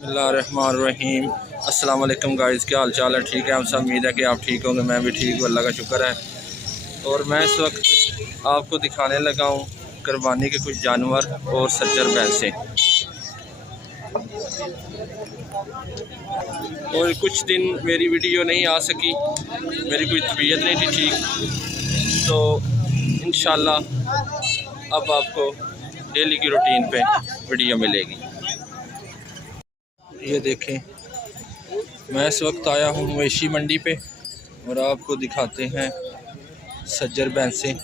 बिस्मिल्लाहिर्रहमानिर्रहीम। अस्सलाम वालेकुम गाइस, क्या हाल चाल है? ठीक है, हम सब उम्मीद है कि आप ठीक होंगे। मैं भी ठीक हूँ, अल्लाह का शुक्र है। और मैं इस वक्त आपको दिखाने लगा हूँ कुर्बानी के कुछ जानवर और सज्जर भैंसें। और कुछ दिन मेरी वीडियो नहीं आ सकी, मेरी कोई तबीयत नहीं थी ठीक, तो इंशाल्लाह अब आपको डेली की रूटीन पे वीडियो मिलेगी। ये देखें, मैं इस वक्त आया हूँ मवेशी मंडी पे और आपको दिखाते हैं सज्जर भैंसें।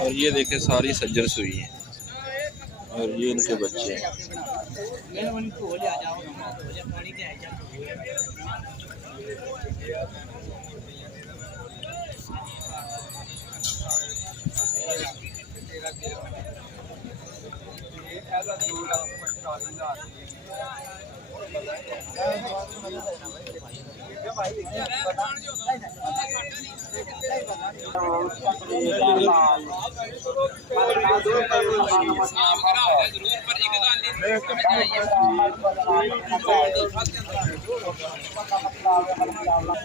और ये देखें, सारी सज्जर सुई हैं और ये इनके बच्चे हैं।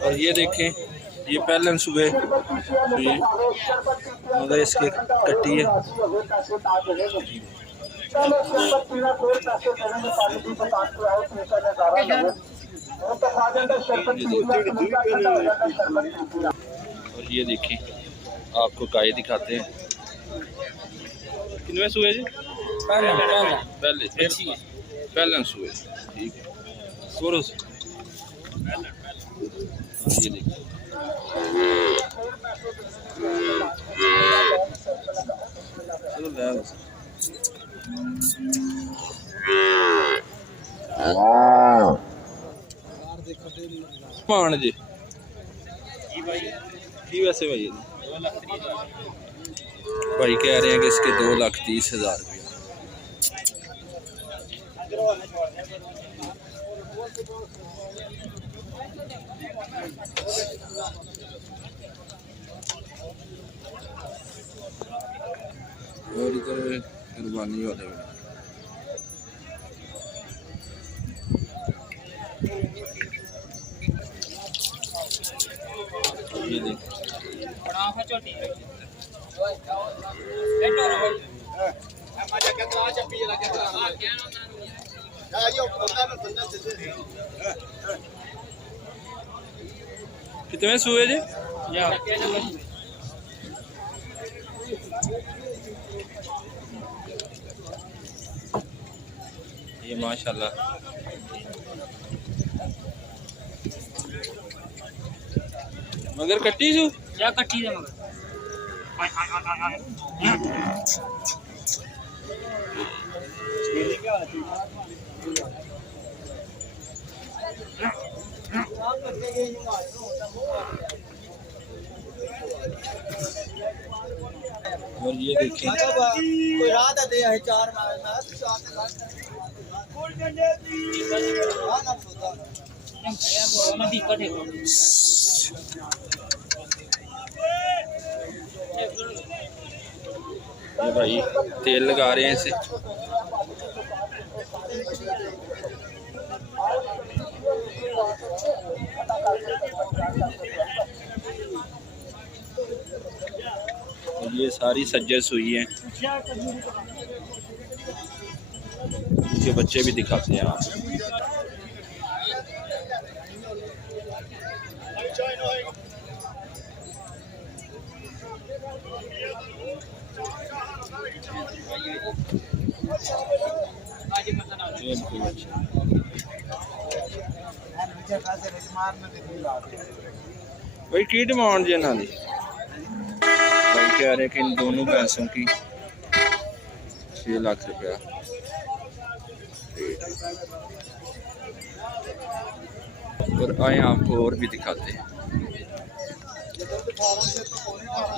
और ये देखें, ये पहले सुबह मगर इसके कट्टी है। और ये देखें, आपको गाय दिखाते हैं। कितने सुबह जी? पहले सुबह, ठीक है। ये देखिए, मान जी वैसे भाई कह रहे हैं कि इसके 2,30,000 रुपये। और इधर कुर्बानी वाले ये देखिए, कितने सुए जी? ये माशाल्लाह मगर कट्टी सु या कट्टी दे मगर और ये देखिए, कोई रात दे है 4 ये भाई तेल लगा रहे हैं इसे। ये सारी सज्जर सुई हैं, इसके बच्चे भी दिखाते हैं आप। भाई की डिमांड जी इन्हों की? भाई कह रहे हैं कि इन दोनों भैंसों की 6 लाख रुपया। और आए आपको और भी दिखाते हैं।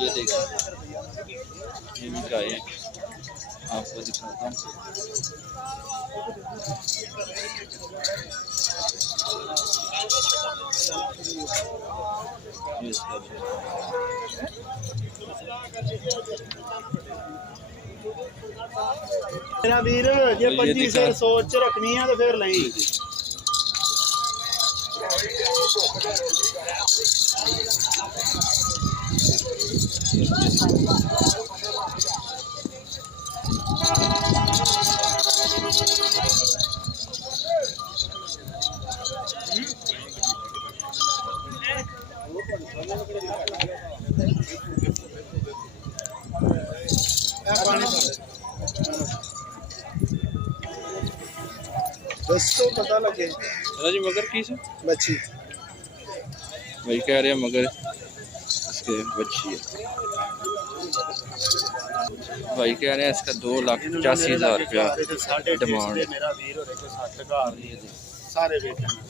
ये देखिए, ये भी गाय है, आपको दिखाता हूँ। मेरा वीर जे 25 से सोच रखनी है तो फिर नहीं। दोस्तों पता लगे जी मगर की से बच्ची भाई कह रहे हैं मगर इसके बच्ची है। भाई कह रहे हैं इसका 2,85,000 रुपया डिमांड। मेरा वीर हो रहे 60,000 सारे बेचने।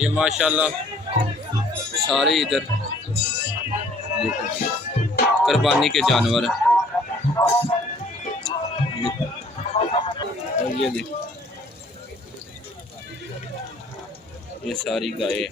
ये माशाल्लाह सारे इधर कुर्बानी के जानवर हैं। और ये देखो ये सारी गायें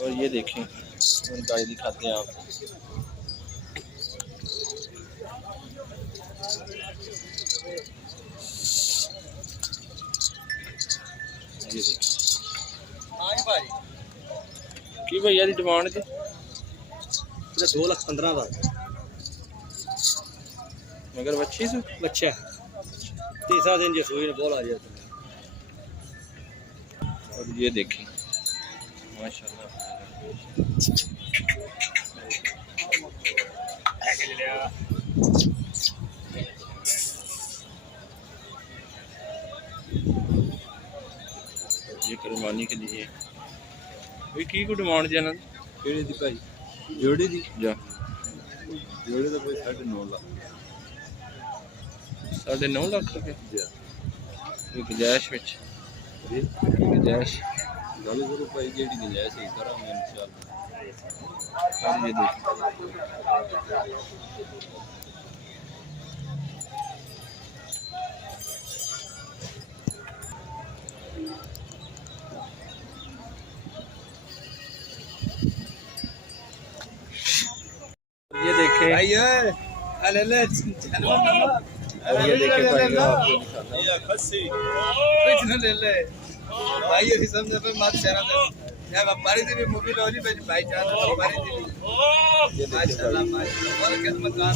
और ये देखें गाय दिखाते हैं आपको। ये देखिए की भैया की डिमांड जी 2,15,000 मगर बच्ची से बच्चा तीसरा दिन जो सुई ने बोला आ जाता। और ये देखें माशाल्लाह ये कुर्बानी के लिए भाई की को डिमांड जाना केड़ी दी भाई जोड़ी दी जा जोड़ी तो भाई 9.5 लाख 9.5 लाख रुपये गुंजाइश में गुंजाइश गल करो भाई जेडी गुंजाइश है करांगे इंशाल्लाह। और ये देखो ये देखें भाई ले ले और ये देखें भाई खस्सी कुछ न ले ले भाई ये समझ पे मत शर्म या व्यापारी दी भी मूवी लोली पे भाई चाह व्यापारी दी माशाल्लाह माशाल्लाह और किस्मत का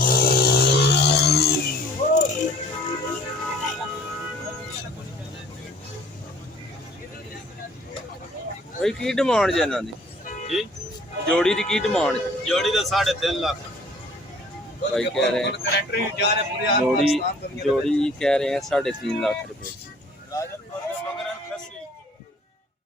भाई की डिमांड जे इन्हां दी जी जोड़ी दी की डिमांड जोड़ी का 3.5 लाख भाई कह रहे हैं जोड़ी जोड़ी कह रहे हैं 3.5 लाख रुपए।